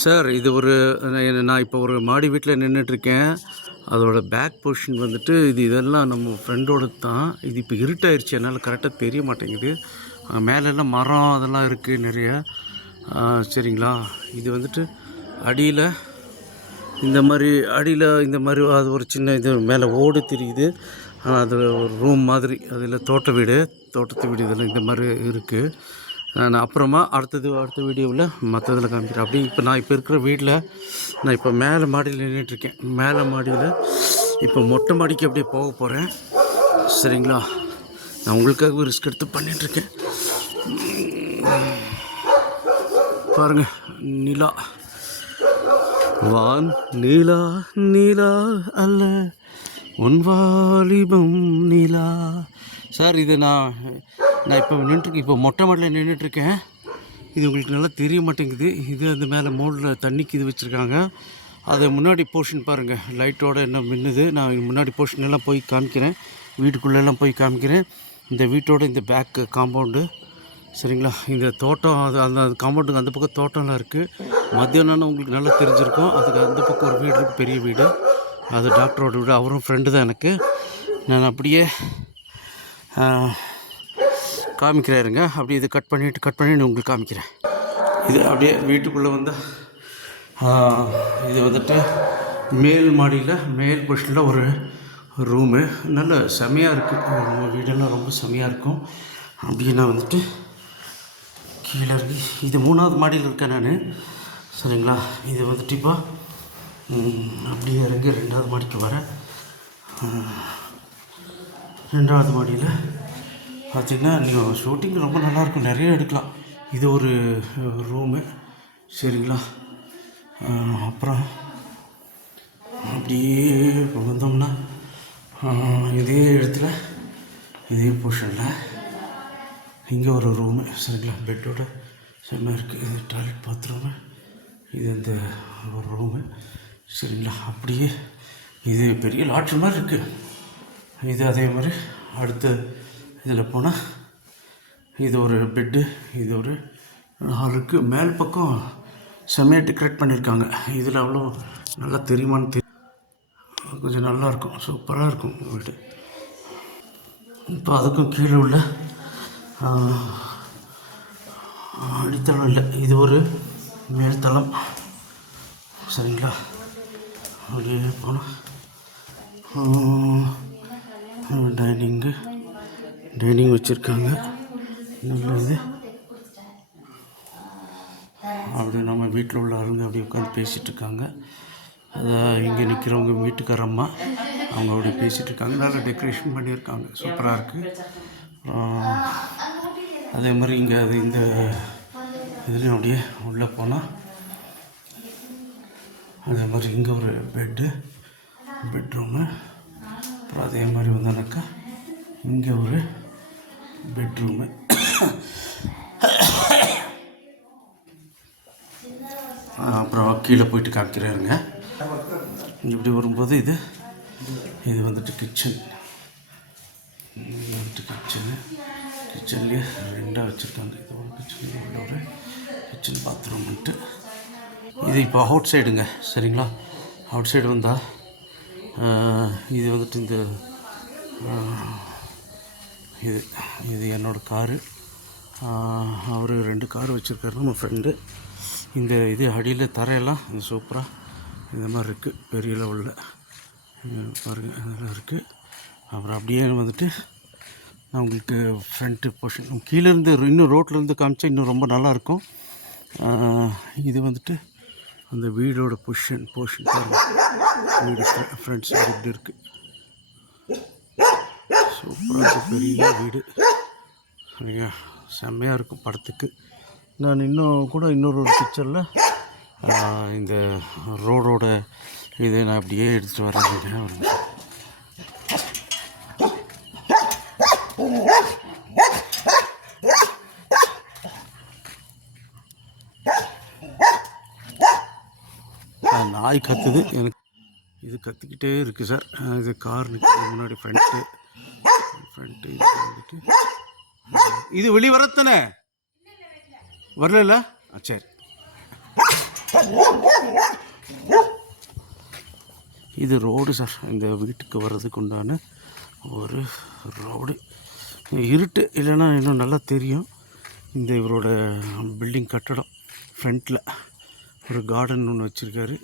Sir இது ஒரு நான் இப்போ ஒரு மாடி வீட்டில் நின்றுட்டுருக்கேன். அதோட பேக் போர்ஷன் வந்துட்டு இதெல்லாம் நம்ம ஃப்ரெண்டோட தான். இது இப்போ இருட்டாயிருச்சு, என்னால் கரெக்டாக தெரிய மாட்டேங்குது. மேலெல்லாம் மரம் அதெல்லாம் இருக்குது நிறைய. சரிங்களா, இது வந்துட்டு அடியில் இந்த மாதிரி அது ஒரு சின்ன இது மேலே ஓடு தெரியுது. அது ஒரு ரூம் மாதிரி, அதில் தோட்டத்து வீடு இதெல்லாம் இந்த மாதிரி இருக்குது. நான் அப்புறமா அடுத்த வீடியோவில் மற்றதில் காமிக்கிறேன். அப்படி இப்போ நான் இருக்கிற வீட்டில் நான் இப்போ மேலே மாடியில் நின்றுட்டுருக்கேன். மேலே மாடியில் இப்போ மொட்டை மாடிக்கு அப்படியே போக போகிறேன். சரிங்களா, நான் உங்களுக்காக ரிஸ்க் எடுத்து பண்ணிகிட்ருக்கேன். பாருங்கள், நிலா, வான் நீலா நீலா அல்ல உன் வாலிபம் நீலா. சார் இது நான் இப்போ நின்றுருக்கேன், இப்போ மொட்டை மாடியில் நின்றுட்டுருக்கேன். இது உங்களுக்கு நல்லா தெரிய மாட்டேங்குது. இது அந்த மேலே மோடில் தண்ணிக்கு இது வச்சுருக்காங்க. அது முன்னாடி போர்ஷன் பாருங்கள், லைட்டோடு என்ன மின்னுது. நான் முன்னாடி போர்ஷன் எல்லாம் போய் காமிக்கிறேன், வீட்டுக்குள்ளெல்லாம் போய் காமிக்கிறேன். இந்த வீட்டோட இந்த பேக் காம்பவுண்டு. சரிங்களா, இந்த தோட்டம் அது அந்த காம்பவுண்டுக்கு அந்த பக்கம் தோட்டம்லாம் இருக்குது. மத்தியானம்னா உங்களுக்கு நல்லா தெரிஞ்சிருக்கும். அதுக்கு அந்த பக்கம் ஒரு வீடு இருக்குது, பெரிய வீடு. அது டாக்டரோட வீடு, அவரும் ஃப்ரெண்டு தான் எனக்கு. நான் அப்படியே காமிக்கிறாருங்க. அப்படியே இது கட் பண்ணிவிட்டு உங்களுக்கு காமிக்கிறேன். இது அப்படியே வீட்டுக்குள்ளே வந்து இது வந்துட்டு மேல் மாடியில் மேல் பொசிஷனில் ஒரு ரூமு. நல்ல செமையாக இருக்குது, நம்ம வீடெல்லாம் ரொம்ப செமையாக இருக்கும். அப்படியே நான் வந்துட்டு கீழே இருக்கு, இது 3வது மாடியில் இருக்கேன் நான். சரிங்களா, இது வந்துட்டு இப்போ அப்படியே இறங்கி 2வது மாடிக்கு வரேன். 2வது மாடியில் பார்த்திங்கன்னா நீங்கள் ஷூட்டிங் ரொம்ப நல்லாயிருக்கும், நிறைய எடுக்கலாம். இது ஒரு ரூமு. சரிங்களா, அப்புறம் அப்படியே வந்தோம்னா இதே இடத்துல இதே பொசிஷனில் இங்கே ஒரு ரூமு. சரிங்களா, பெட்டோட செம்மையாக இருக்குது. இது டாய்லெட் பாத்ரூமு, இது இந்த ஒரு ரூமு. சரிங்களா, அப்படியே இது பெரிய லாட்ஜ் மாதிரி இருக்குது. இது அதே மாதிரி அடுத்த இதில் போனால் இது ஒரு பெட்டு, இது ஒரு ஹாலுக்கு. மேல் பக்கம் செம்மையாக டெக்கரேட் பண்ணியிருக்காங்க. இதில் அவ்வளோ நல்லா தெரியுமான்னு கொஞ்சம் நல்லாயிருக்கும், சூப்பராக இருக்கும் வீடு. இப்போ அதுக்கும் கீழே உள்ள அடித்தளம் இல்லை, இது ஒரு மேல்தளம். சரிங்களா, அப்படியே போனால் டைனிங் வச்சுருக்காங்க. நல்லது. அப்படியே நம்ம வீட்டில் உள்ள ஆளுங்க அப்படியே உட்காந்து பேசிகிட்ருக்காங்க. அதான் இங்கே நிற்கிறவங்க வீட்டுக்காரம்மா, அவங்க அப்படியே பேசிகிட்ருக்காங்க. நல்லா டெக்கரேஷன் பண்ணியிருக்காங்க, சூப்பராக இருக்குது. அதே மாதிரி இங்கே அது இந்த இதுலேயும் அப்படியே உள்ளே போனால் அதே மாதிரி இங்கே ஒரு பெட்ரூமு. அப்புறம் அதே மாதிரி வந்தோன்னாக்கா இங்கே ஒரு பெட்ரூமு. அப்புறம் கீழே போயிட்டு காமிக்கிறாருங்க. இப்படி வரும்போது இது வந்துட்டு கிச்சன். கிச்சன்லேயே 2ஆக வச்சுருக்காங்க. இது ஒரு கிச்சன், உள்ள ஒரு கிச்சன் பாத்ரூம்ன்ட்டு. இது இப்போ அவுட் சைடுங்க. சரிங்களா, அவுட் சைடு வந்தால் இது வந்துட்டு இந்த இது என்னோடய காரு. அவர் 2 காரு வச்சுருக்காரு நம்ம ஃப்ரெண்டு. இந்த இது அடியில் தரையெல்லாம் இந்த சூப்பராக இந்த மாதிரி இருக்குது, பெரிய லெவலில் பாருங்கள், அதெல்லாம் இருக்குது. அப்புறம் அப்படியே வந்துட்டு நான் உங்களுக்கு ஃப்ரண்ட்டு போர்ஷன் கீழேருந்து இன்னும் ரோட்லேருந்து காமிச்சா இன்னும் ரொம்ப நல்லாயிருக்கும். இது வந்துட்டு அந்த வீடோட போர்ஷன் பாருங்கள். வீடு ஃப்ரண்ட் சைடு இப்படி இருக்குது, சூப்பராக பெரிய வீடு. சரிங்க, செம்மையாக இருக்கும் படத்துக்கு. நான் இன்னொரு பிக்சரில் இந்த ரோடோட இதை நான் அப்படியே எடுத்துகிட்டு வரேன். நாய் கத்துது, எனக்கு இது கற்றுக்கிட்டே இருக்குது சார். இது கார் நிற்கிறது முன்னாடி ஃப்ரண்ட்டு இது வந்துட்டு இது வெளியே வரத்தானே வரல. சரி. இது ரோடு சார், இந்த வீட்டுக்கு வர்றதுக்கு உண்டான ஒரு ரோடு. இருட்டு இல்லைன்னா இன்னும் நல்லா தெரியும். இந்த இவரோட பில்டிங் கட்டடம் ஃப்ரண்ட்டில் ஒரு கார்டன் ஒன்று வச்சுருக்காரு.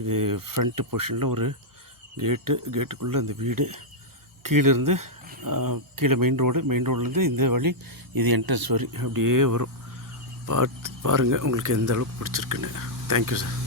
இது ஃப்ரண்ட்டு பொசிஷனில் ஒரு கேட்டுக்குள்ளே அந்த வீடு. கீழேருந்து கீழே மெயின் ரோட்லேருந்து இந்த வழி இது என்ட்ரன்ஸ் வரி அப்படியே வரும். பாருங்கள் உங்களுக்கு எந்த அளவுக்கு பிடிச்சிருக்குன்னு. Thank you sir.